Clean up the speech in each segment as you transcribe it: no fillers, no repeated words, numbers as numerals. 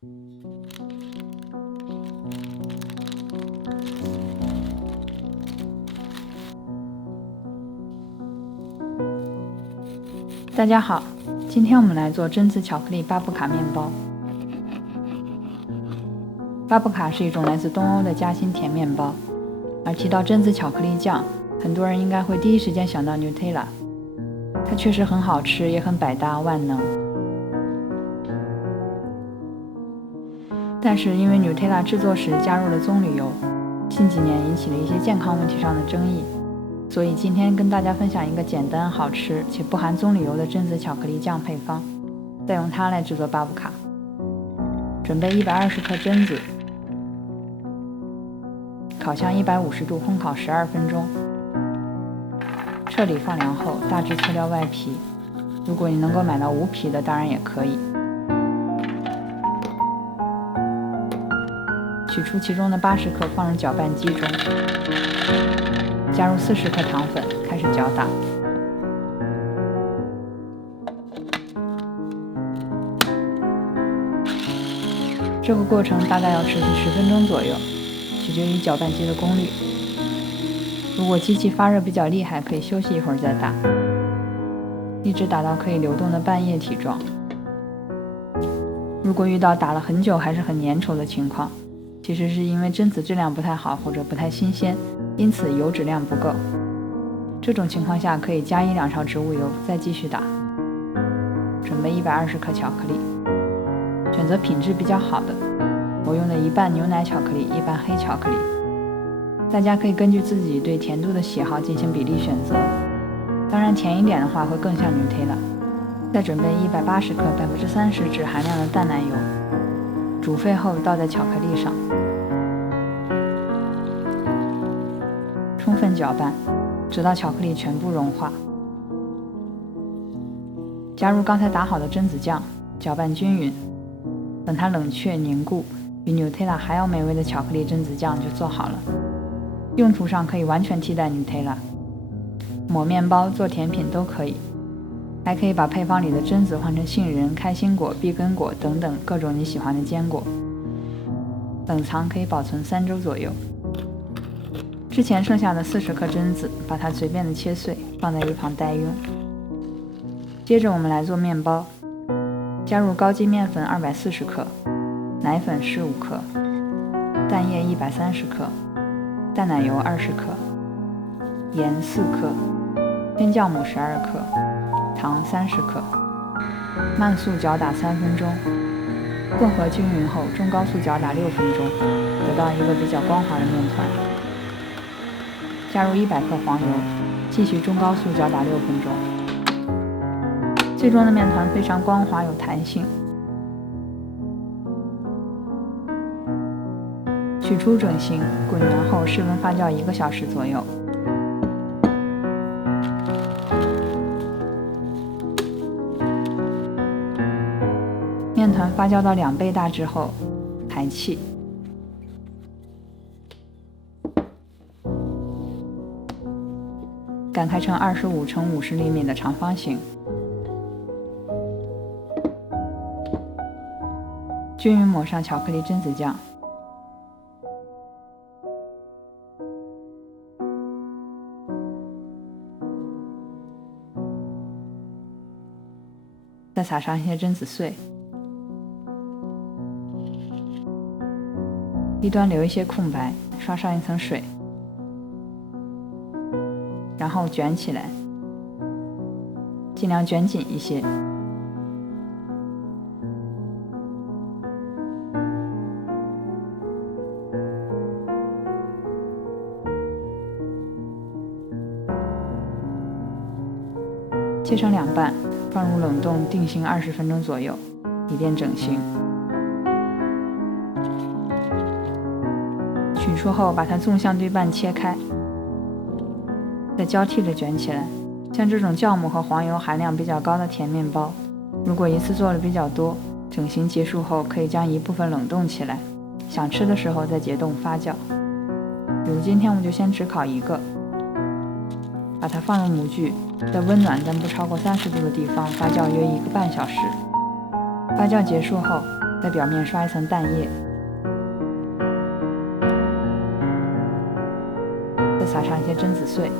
大家好，今天我们来做榛子巧克力巴布卡面包。巴布卡是一种来自东欧的夹心甜面包，而提到榛子巧克力酱，很多人应该会第一时间想到 Nutella。它确实很好吃，也很百搭万能。但是因为 Nutella 制作时加入了棕榈油，近几年引起了一些健康问题上的争议。所以今天跟大家分享一个简单、好吃且不含棕榈油的榛子巧克力酱配方，再用它来制作巴布卡。准备120克榛子，烤箱150度烘烤12分钟，彻底放凉后大致切掉外皮，如果你能够买到无皮的，当然也可以。取出其中的80克放入搅拌机中，加入40克糖粉，开始搅打。这个过程大概要持续10分钟左右，取决于搅拌机的功率。如果机器发热比较厉害，可以休息一会儿再打，一直打到可以流动的半液体状。如果遇到打了很久还是很粘稠的情况，其实是因为榛子质量不太好或者不太新鲜，因此油脂量不够。这种情况下可以加1-2勺植物油，再继续打。准备120克巧克力，选择品质比较好的，我用的一半牛奶巧克力，一半黑巧克力。大家可以根据自己对甜度的喜好进行比例选择，当然甜一点的话会更像 Nutella。再准备180克30%脂含量的淡奶油，煮沸后倒在巧克力上，充分搅拌，直到巧克力全部融化。加入刚才打好的榛子酱，搅拌均匀，等它冷却凝固，比 Nutella 还要美味的巧克力榛子酱就做好了。用途上可以完全替代 Nutella， 抹面包、做甜品都可以。还可以把配方里的榛子换成杏仁、开心果、碧根果等等各种你喜欢的坚果。冷藏可以保存3周左右。之前剩下的40克榛子，把它随便的切碎，放在一旁待用。接着我们来做面包，加入高筋面粉240克，奶粉15克，蛋液130克，淡奶油20克，盐4克，鲜酵母12克，糖30克，慢速搅打3分钟，混合均匀后中高速搅打6分钟，得到一个比较光滑的面团。加入100克黄油，继续中高速搅打6分钟。最终的面团非常光滑有弹性。取出整形，滚圆后室温发酵1个小时左右。面团发酵到2倍大之后，排气。擀开成25乘50厘米的长方形。均匀抹上巧克力榛子酱。再撒上一些榛子碎。一端留一些空白，刷上一层水，然后卷起来，尽量卷紧一些。切成2半，放入冷冻定型20分钟左右，以便整形。取出后，把它纵向对半切开，再交替着卷起来。像这种酵母和黄油含量比较高的甜面包，如果一次做的比较多，整形结束后可以将一部分冷冻起来，想吃的时候再解冻发酵。比如今天我们就先只烤1个，把它放入模具，在温暖但不超过30度的地方发酵约1个半小时。发酵结束后，在表面刷一层蛋液，再撒上一些榛子碎，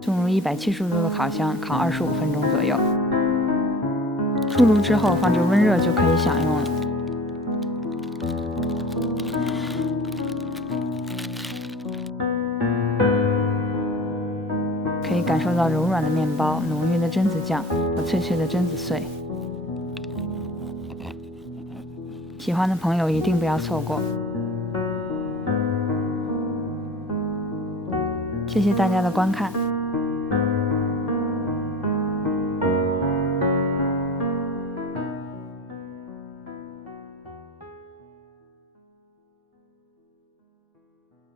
送入170度的烤箱，烤25分钟左右。出炉之后放置温热就可以享用了。可以感受到柔软的面包、浓郁的榛子酱和脆脆的榛子碎。喜欢的朋友一定不要错过。谢谢大家的观看。